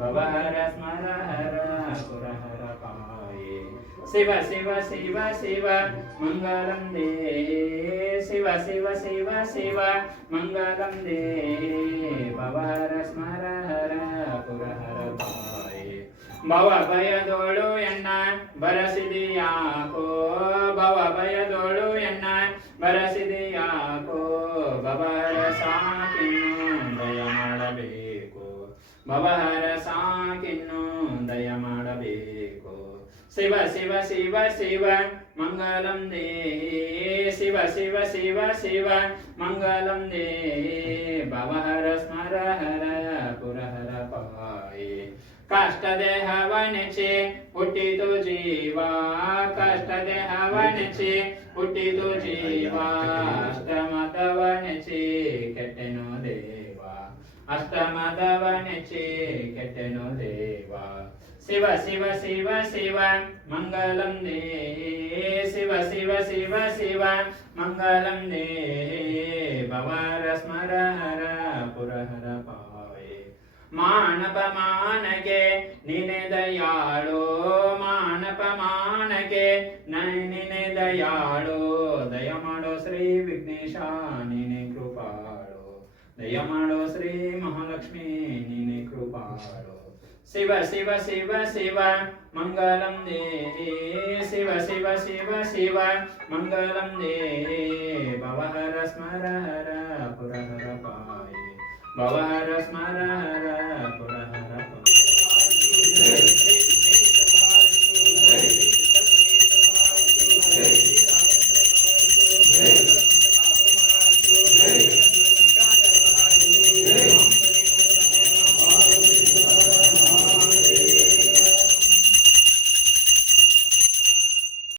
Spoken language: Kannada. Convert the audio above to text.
भवहर स्मर हर पुरहर पाये शिव शिव शिव शिव मंगलम दे शिव शिव शिव शिव मंगलम दे भवहर स्मर हर पुरहर पाये भव भयदोಳು ಎನ್ನ ಬರಸಿದೆಯಾಕೋ ಭವ ಭಯದೋಳು ಎನ್ನ ಬರಸಿದೆಯಾಕೋ ಭವಹರ ಸಾಕಿನ್ನು ದಯ ಮಾಡಬೇಕು ಭವಹರ ಸಾಕಿನ್ನು ದಯ ಮಾಡಬೇಕು ಶಿವ ಶಿವ ಶಿವ ಶಿವ ಮಂಗಲಂ ದೇ ಶಿವ ಶಿವ ಶಿವ ಶಿವ ಮಂಗಲಂ ದೇ ಭವಹರ ಸ್ಮರ ಹರ ಪುರಹರ ಪಾಯೇ ಕಷ್ಟ ದೇಹವನಿಸಿ ಹುಟ್ಟಿತು ಜೀವ ಕಷ್ಟ ದೇಹವನಿಸಿ ಹುಟ್ಟಿತು ಜೀವ ಅಷ್ಟಮತವನಿಸಿ ಕೆಟ್ಟೆನು ದೇವ ಅಷ್ಟಮತವನಿಸಿ ಕೆಟ್ಟೆನು ದೇವ ಶಿವ ಶಿವ ಶಿವ ಶಿವ ಮಂಗಲಂ ದೇ ಶಿವ ಶಿವ ಶಿವ ಶಿವ ಮಂಗಲಂ ದೇ ಭವಹರ ಸ್ಮರ ಹರ ಪುರಹರ ಪಾಯೇ ಮಾನಪಮಾನಗೆ ನಿನೆ ದಯಾಳೋ ಮಾನಪಮಾನಗೆ ನಿನೆ ದಯಾಳೋ ದಯ ಮಾಡೋ ಶ್ರೀ ವಿಘ್ನೇಶ ನೀನೆ ಕೃಪಾಳೋ ದಯ ಮಾಡೋ ಶ್ರೀ ಮಹಾಲಕ್ಷ್ಮಿ ನೀನೆ ಕೃಪಾಳೋ ಶಿವ ಶಿವ ಶಿವ ಶಿವ ಮಂಗಲಂ ದೇ ಶಿವ ಶಿವ ಶಿವ ಶಿವ ಮಂಗಲಂ ದೇ ಭವಹರ ಸ್ಮರ ಹರ ಪುರಹರ ಪಾಯೇ ಭವಹರ ಸ್ಮರ ಹರ